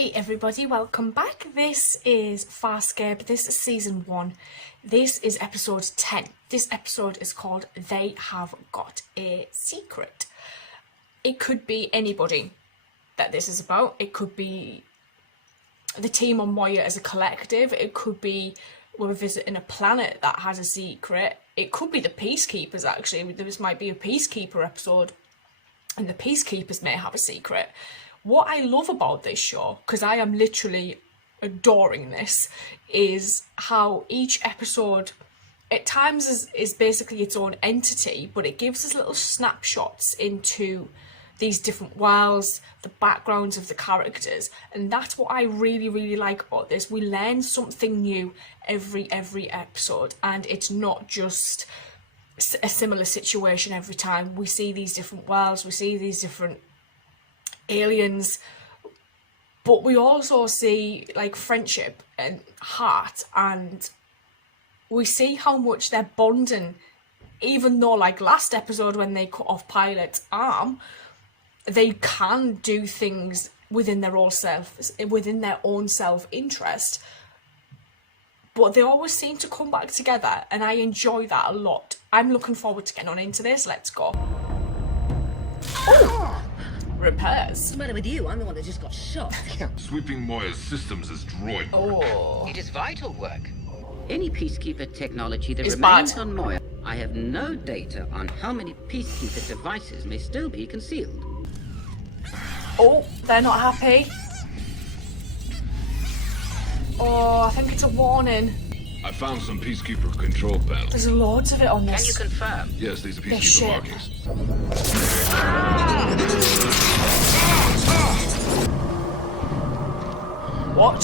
Hey everybody, welcome back. This is Farscape. This is season 1. This is episode 10. This episode is called They Have Got a Secret. It could be anybody that this is about. It could be the team on Moya as a collective. It could be we're visiting a planet that has a secret. It could be the Peacekeepers, actually. This might be a Peacekeeper episode and the Peacekeepers may have a secret. What I love about this show, because I am literally adoring this, is how each episode at times is basically its own entity, but it gives us little snapshots into these different worlds, the backgrounds of the characters, and that's what I really like about this. We learn something new every episode, and it's not just a similar situation every time. We see these different worlds, we see these different aliens, but we also see like friendship and heart, and we see how much they're bonding, even though like last episode when they cut off Pilot's arm, they can do things within their own self-interest, but they always seem to come back together, and I enjoy that a lot. I'm looking forward to getting on into this. Let's go. Ooh. Repairs. What's the matter with you? I'm the one that just got shot. Sweeping Moya's systems is droid. Oh. It is vital work. Any Peacekeeper technology that It's remains bad. on Moya. I have no data on how many Peacekeeper devices may still be concealed. Oh, they're not happy. Oh, I think it's a warning. I found some Peacekeeper control panels. There's loads of it on Can this. you confirm? Yes, these are They're Peacekeeper shit. markings. What?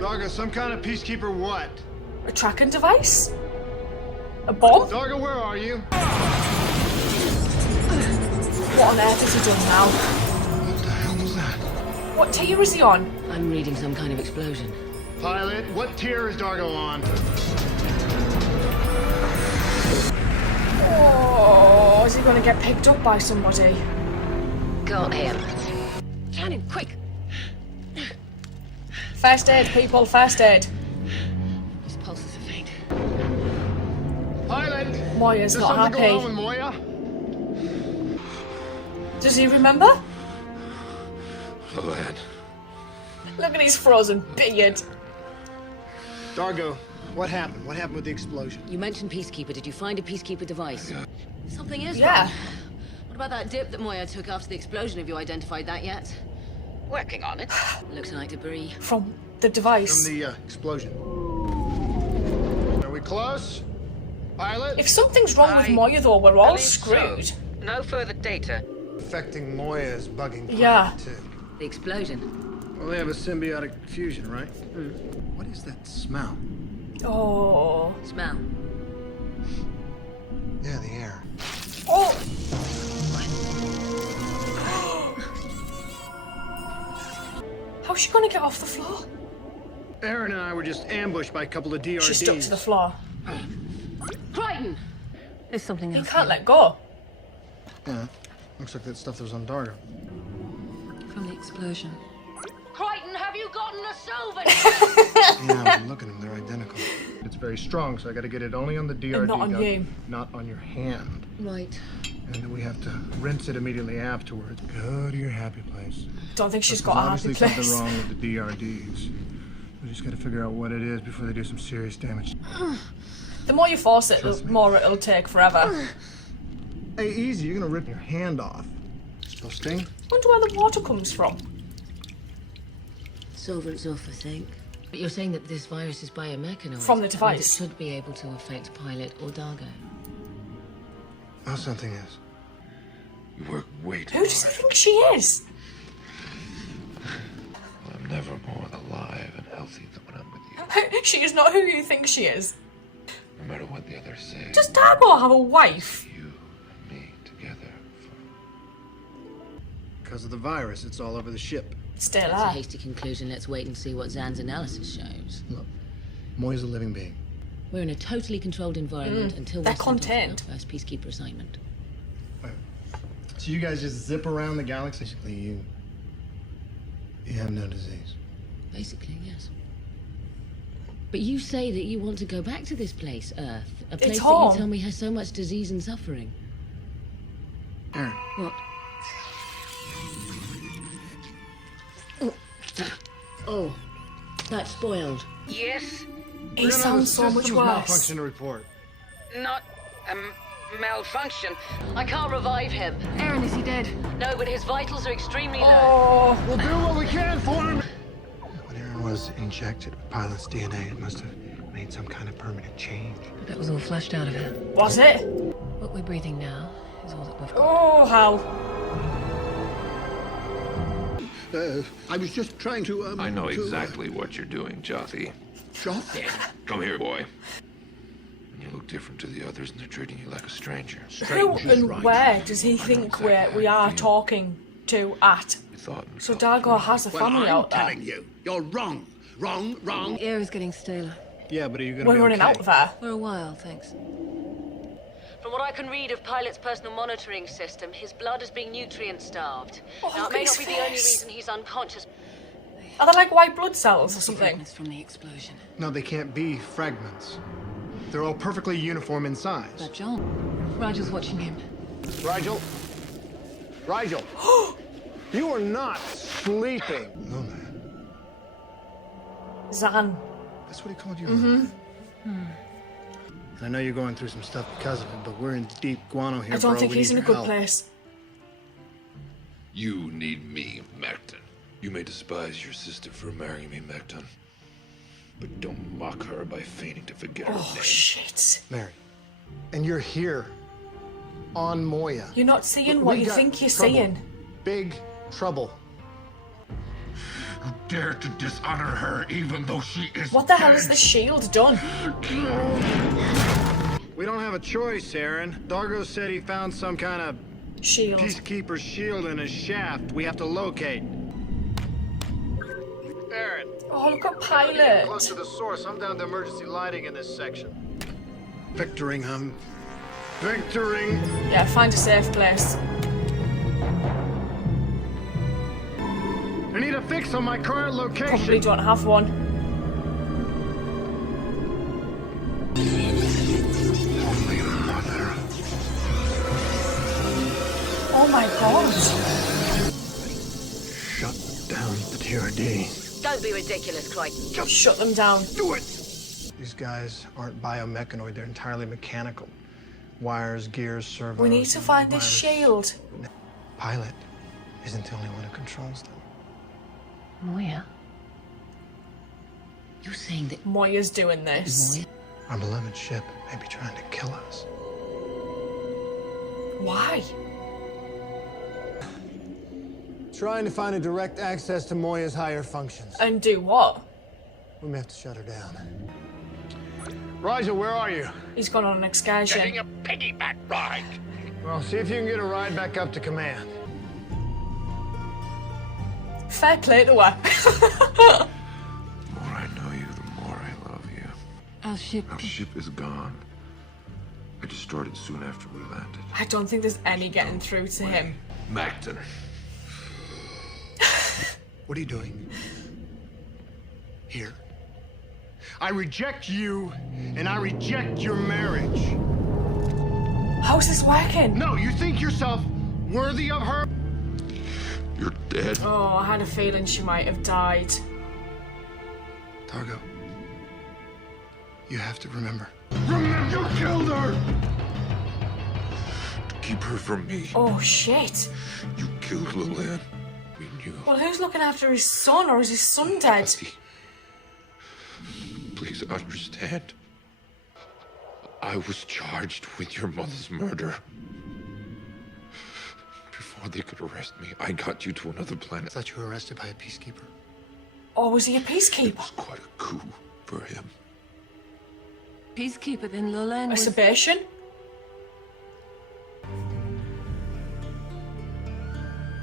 Dargo, some kind of peacekeeper what? A tracking device? A bomb? Dargo, where are you? What on earth has he done now? What the hell was that? What tier is he on? I'm reading some kind of explosion. Pilot, what tier is Dargo on? Oh, is he going to get picked up by somebody? Got him. Cannon, quick! First aid, people, first aid. His pulses are faint. Pilot! Moya's Is there not something going on happy. with Moya? Does he remember? Oh, man. Look at his frozen beard. Dargo, what happened? What happened with the explosion? You mentioned Peacekeeper. Did you find a Peacekeeper device? Something is Yeah. wrong. What about that dip that Moya took after the explosion? Have you identified that yet? Working on it. Looks like debris. From the device. From the explosion. Are we close? Pilot? If something's wrong with Moya though, we're all believe so. screwed. No further data. Affecting Moya's bugging Pilot, Yeah. too. The explosion. Well, they have a symbiotic fusion, right? What is that smell? Oh. Smell. Yeah, the air. Oh! How's she gonna get off the floor? Aaron and I were just ambushed by a couple of DRDs. She's stuck to the floor. Crichton! There's something He else. can't let go. Yeah, looks like that stuff that was on Dargo. From the explosion. Crichton, have you gotten a solvent? Yeah, but look at them, they're identical. It's very strong, so I gotta get it only on the DRD not on gun, you. not on your hand. Right. And then we have to rinse it immediately afterwards. Go to your happy place. Don't think she's There's got a happy obviously place. something wrong with the DRDs. We just gotta figure out what it is before they do some serious damage. The more you force it, Trust the me. more it'll take forever. Hey, easy, you're gonna rip your hand off. Still sting? Wonder where the water comes from. Solvent's off, I think. But you're saying that this virus is biomechanoid. From the and device. it should be able to affect Pilot or Dargo. Oh, something is. You work way too Who does he hard. think she is? I'm never more alive and healthy than when I'm with you. She is not who you think she is. No matter what the others say. Does Dargo have a wife? You and me together for... Because of the virus, it's all over the ship. Still That's a there. hasty conclusion. Let's wait and see what Zan's analysis shows. Look, Moya's a living being. We're in a totally controlled environment until they're we're sent off on our contained. first Peacekeeper assignment. So you guys just zip around the galaxy? Basically, you You have no disease. Basically, yes. But you say that you want to go back to this place, Earth. A place that home. you tell me has so much disease and suffering. Aaron, What? Oh, that's spoiled. Yes, He sounds so much worse. Malfunction to report. not a malfunction. I can't revive him. Aaron, is he dead? No, but his vitals are extremely low. Oh, We'll do what we can for him. When Aaron was injected with Pilot's DNA, it must have made some kind of permanent change. That was all flushed out of it. was it? What we're breathing now is all that we've got. Oh, hell. I was just trying to, I know exactly what you're doing, Jothy. Jothy? Come here, boy. You look different to the others, and they're treating you like a stranger. Who and where does he think we are talking to at? You thought So himself Dargo has a Well, family I'm out there. telling you, you're wrong. Wrong, wrong. The air is getting staler. Yeah, but are you gonna We're be running okay? out there. For a while, thanks. From what I can read of Pilot's personal monitoring system, his blood is being nutrient-starved. Oh, Now, look it may at not his be the only face. reason he's unconscious. Are they like white blood cells or something? Fragments from the explosion. No, they can't be fragments. They're all perfectly uniform in size. But John, Rigel's watching him. Rigel? Rigel! You are not sleeping! No, man. Zan. That's what he called you? Mm-hmm. I know you're going through some stuff because of it, but we're in deep guano here, I don't bro. think We he's need in a your good help. place. You need me, Macton. You may despise your sister for marrying me, Macton. But don't mock her by feigning to forget her Oh, name. shit. Mary. And you're here. On Moya. You're not seeing what We you got think you're trouble. seeing. Big trouble. You dare to dishonor her even though she is What the hell has the shield done? We don't have a choice, Aaron. Dargo said he found some kind of Shield. Peacekeeper shield in his shaft we have to locate. Aaron. Oh, look at Close Pilot. to the source. I'm down to emergency lighting in this section. Victoring, Victoring. Yeah, find a safe place. I need a fix on my current location. Probably don't have one. Only mother. Oh my god. Shut down the TRD. Don't be ridiculous, Crichton. Shut them down. Do it! These guys aren't biomechanoid, they're entirely mechanical. Wires, gears, servos. We need to find this wires. shield. Pilot isn't the only one who controls them. Moya? You're saying that Moya's doing this. Moya? Our beloved ship may be trying to kill us. Why? Trying to find a direct access to Moya's higher functions. And do what? We may have to shut her down. Rigel, where are you? He's gone on an excursion. Getting a piggyback ride. Well, see if you can get a ride back up to command. Fair play to her. The more I know you, the more I love you. Our ship. Our ship is gone. I destroyed it soon after we landed. I don't think there's any getting through to him. Macton. What are you doing? Here. I reject you, and I reject your marriage. How's this working? No, you think yourself worthy of her? You're dead. Oh, I had a feeling she might have died. Dargo, you have to remember. Remember, you killed her! To keep her from me, Oh shit. you killed Lillian. We knew. Well, who's looking after his son, or is his son dead? Jesse, please understand. I was charged with your mother's murder. Before they could arrest me, I got you to another I planet. thought you were arrested by a peacekeeper. Or was he a It peacekeeper? was quite a coup for him. Peacekeeper, then Lolan A was... Sebastian?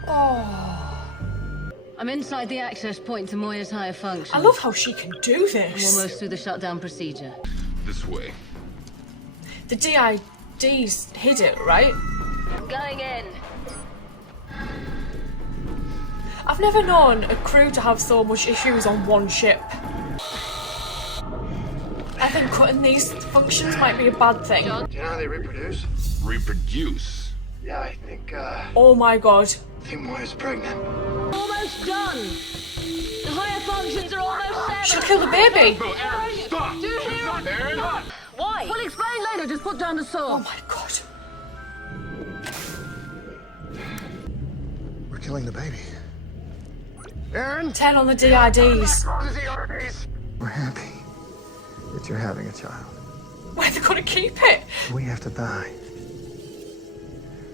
Oh, I'm inside the access point to Moya's higher function. I love how she can do I'm this. almost through the shutdown procedure. This way. The DIDs hid it, right? I'm going in. I've never known a crew to have so much issues on one ship. I think cutting these functions might be a bad thing. Do you know how they reproduce? Reproduce? Yeah, I think Oh my god. Moya's pregnant. Almost done. The higher functions are almost set. She'll kill the baby. No, Aaron, stop! Do you hear? Aaron! Why? We'll explain later. Just put down the saw. Oh my god. We're killing the baby. Aaron! 10 on the DIDs. We're happy that you're having a child. Where are they gonna keep it? We have to die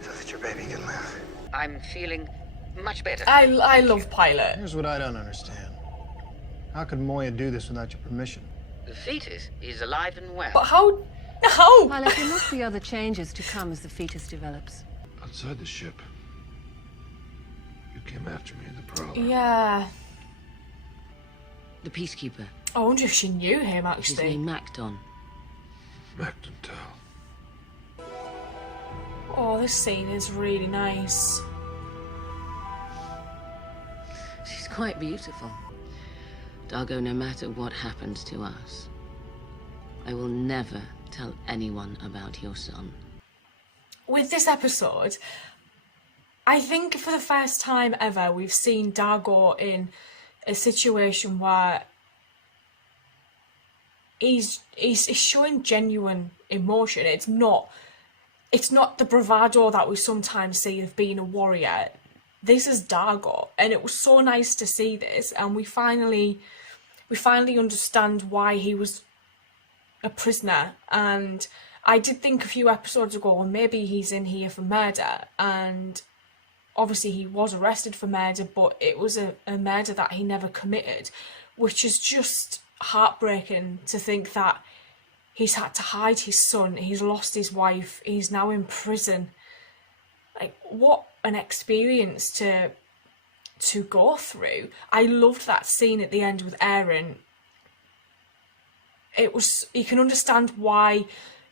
so that your baby can live. I'm feeling much better. I love Pilot. Here's what I don't understand. How could Moya do this without your permission? The fetus is alive and well. But how? How? Pilot, there must be other changes to come as the fetus develops. Outside the ship, you came after me in the Prowler. Yeah. The Peacekeeper. I wonder if she knew him His actually. name Macdon. Macton Tal. Oh, this scene is really nice. She's quite beautiful. Dargo, no matter what happens to us, I will never tell anyone about your son. With this episode, I think for the first time ever we've seen Dargo in a situation where he's showing genuine emotion. It's not the bravado that we sometimes see of being a warrior. This is Dargo, and it was so nice to see this, and we finally understand why he was a prisoner. And I did think a few episodes ago, well, maybe he's in here for murder, and obviously he was arrested for murder, but it was a murder that he never committed, which is just heartbreaking to think that he's had to hide his son, he's lost his wife, he's now in prison. Like, what an experience to go through. I loved that scene at the end with Aaron. You can understand why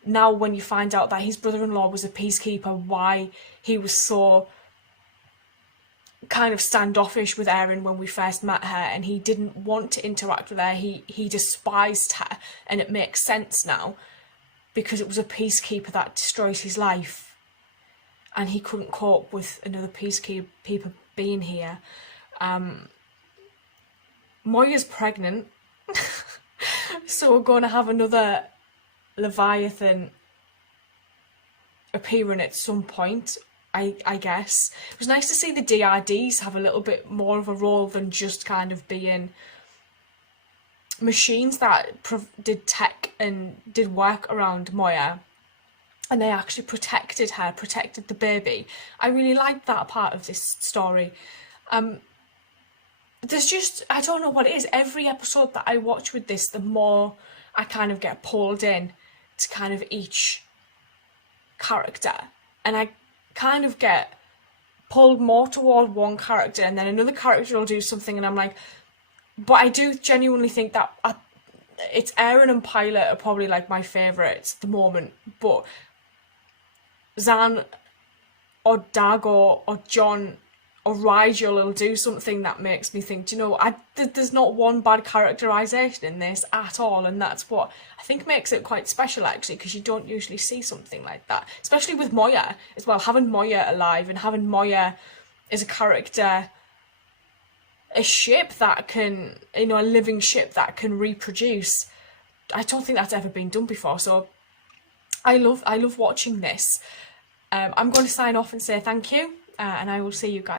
now when you find out that his brother-in-law was a peacekeeper, why he was so kind of standoffish with Erin when we first met her, and he didn't want to interact with her. He despised her, and it makes sense now because it was a peacekeeper that destroyed his life, and he couldn't cope with another peacekeeper being here. Moya's pregnant, so we're going to have another Leviathan appearing at some point, I guess. It was nice to see the DRDs have a little bit more of a role than just kind of being machines that did tech and did work around Moya, and they actually protected her, protected the baby. I really liked that part of this story. There's just, I don't know what it is, every episode that I watch with this, the more I kind of get pulled in to kind of each character, and I kind of get pulled more toward one character, and then another character will do something and I'm like, but I do genuinely think that it's Aaron and Pilot are probably like my favourites at the moment, but Zan or Dargo or John or Rigel will do something that makes me think, do you know, there's not one bad characterisation in this at all, and that's what I think makes it quite special actually, because you don't usually see something like that, especially with Moya as well. Having Moya alive and having Moya as a character, a ship that can, you know, a living ship that can reproduce, I don't think that's ever been done before. So I love watching this. I'm going to sign off and say thank you, and I will see you guys